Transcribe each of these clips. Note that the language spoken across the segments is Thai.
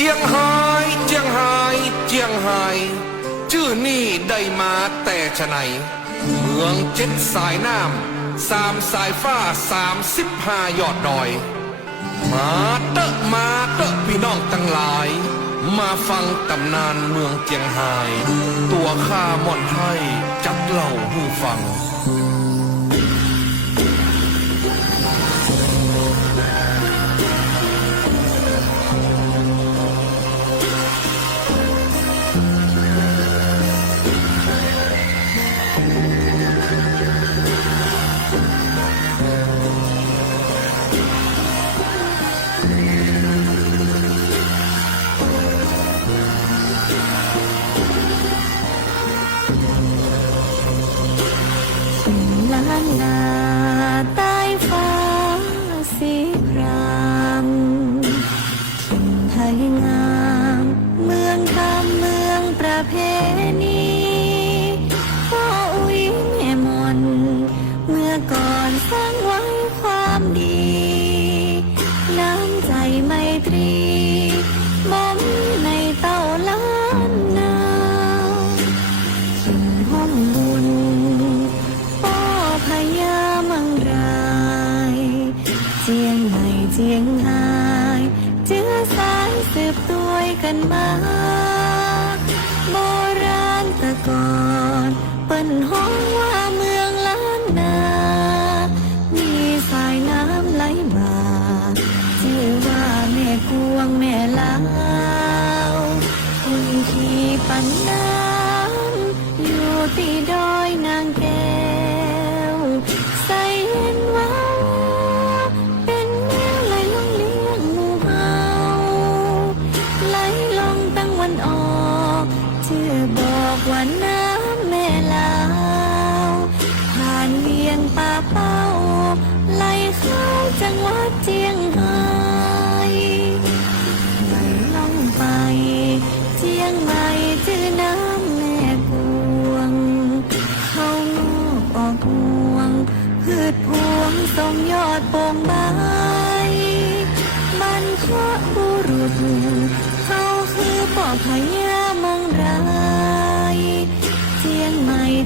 จียงไฮ้เจียงไฮ้เจียงไฮ้ชื่อนี่ได้มาแต่ชะไหน เมืองเจ็ดสายน้ำสามสายฟ้าสามสิบห้ายอดดอย มาเตอะมาเตอะพี่น้องตั้งหลาย มาฟังตำนานเมืองเจียงไฮ้ตัวข้าม่อนไทยจักเล่าให้ฟัง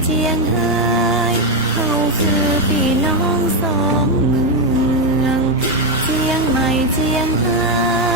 เจียงไฮ้เขาคือพี่น้องสองเมือง เจียงใหม่เจียงไฮ้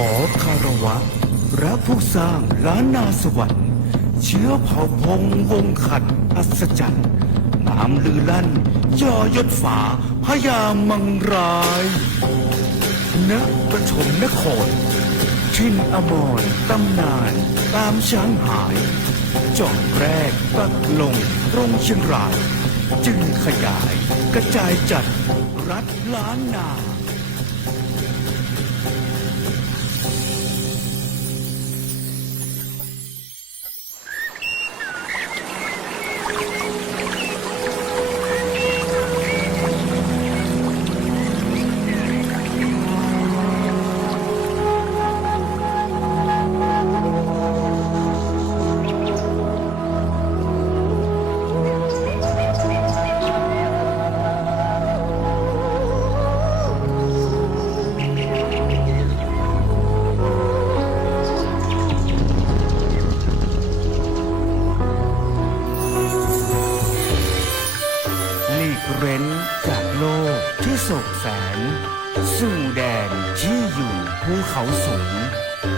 อคารวะพระผู้สร้างล้านนาสวรรค์ เชื้อเผ่าพงวงขัดอัศจรรย์นามลือลั่นย่อยศฝาพญามังรายณประชมนครทินอมรตำนานตามช้างหายจอดแรกปักลงตรงเชียงราย จึงขยายกระจายจัดรัฐล้านนา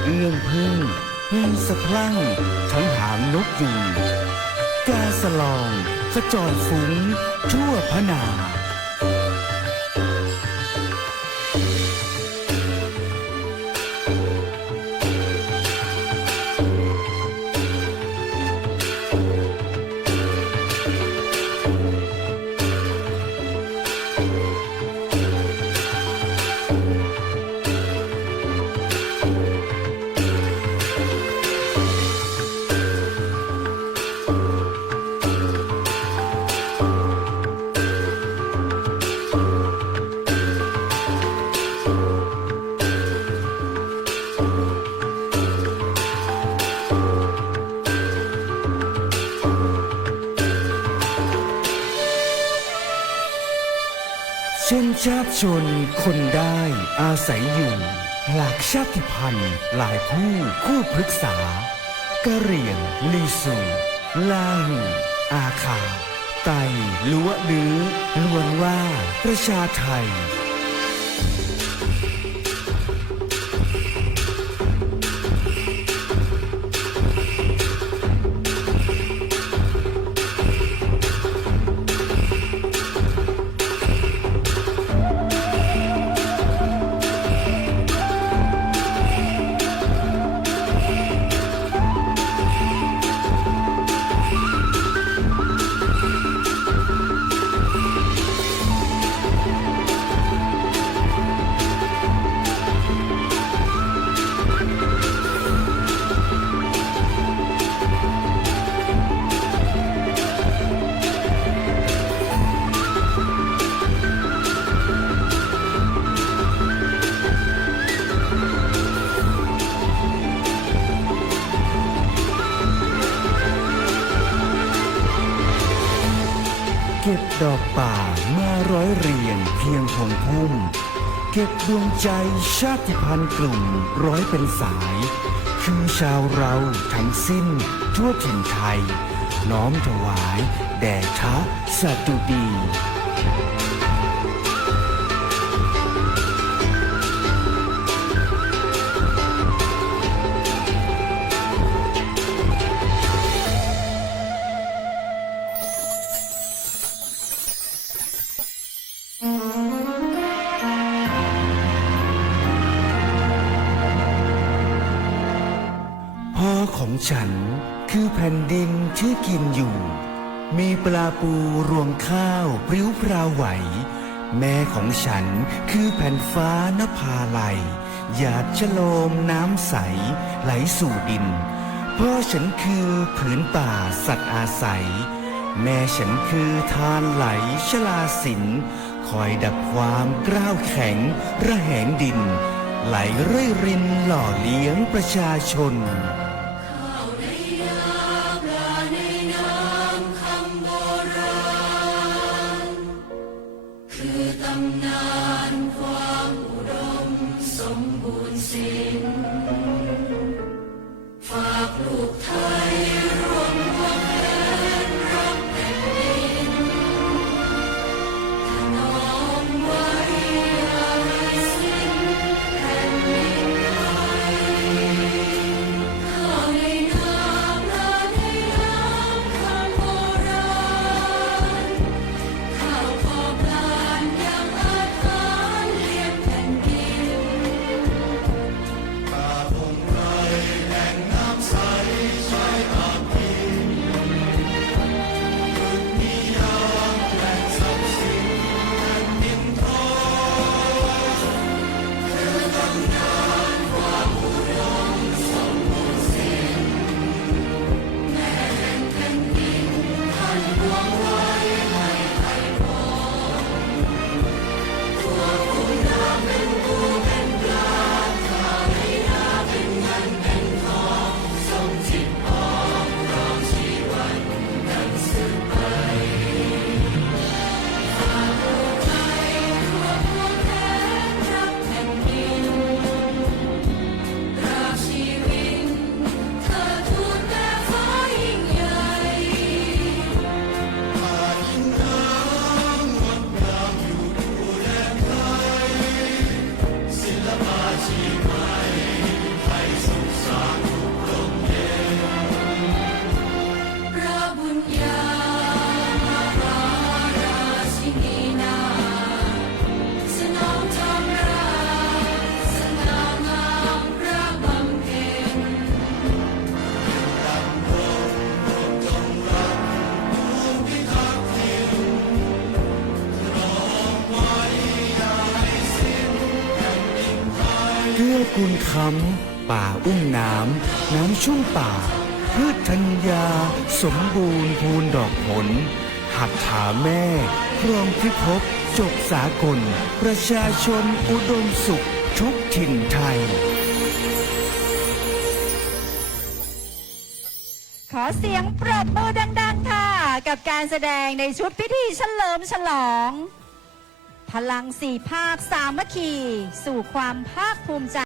เอื้องพึ่งพึ่งสะพลั่งทั้งหางนกยูงกาสลองสะจรฟุ้ง ทั่วพนา ชาติชนคนได้อาศัยอยู่ หลากชาติพันธุ์หลายผู้คู่ปรึกษากะเหรี่ยง ลีสูลาหูอาคา ไตลัวลือล้วนว่าประชาไทย เก็บดอกป่ามาร้อยเรียงเพียงพงพุ่ม เก็บดวงใจชาติพันธุ์กลุ่มร้อยเป็นสาย คือชาวเราทั้งสิ้นทั่วถิ่นไทย น้อมถวาย แด่ทะสตุดี ฉันคือแผ่นดินที่กินอยู่ มีปลาปูรวงข้าวปริ้วพราวไหว แม่ของฉันคือแผ่นฟ้านภาลัยหยาดชะโลมน้ำใสไหลสู่ดิน พ่อฉันคือผืนป่าสัตว์อาศัย แม่ฉันคือทานไหลชลาสินคอยดับความกล้าวแข็งระแหงดิน ไหลเร่อยรินหล่อเลี้ยงประชาชน กื้อกูลคำป่าอุ้มน้ำ น้ำชุ่มป่า พืชธัญญา สมบูรณ์พูนดอกผล หัตถาแม่ครองพิภพจบสากล ประชาชนอุดมสุข ทุกถิ่นไทย ขอเสียงปรบมือดัง ๆ ค่ะ กับการแสดงในชุดพิธีเฉลิมฉลอง พลังสี่ภาคสามัคคี สู่ความภาคภูมิใจ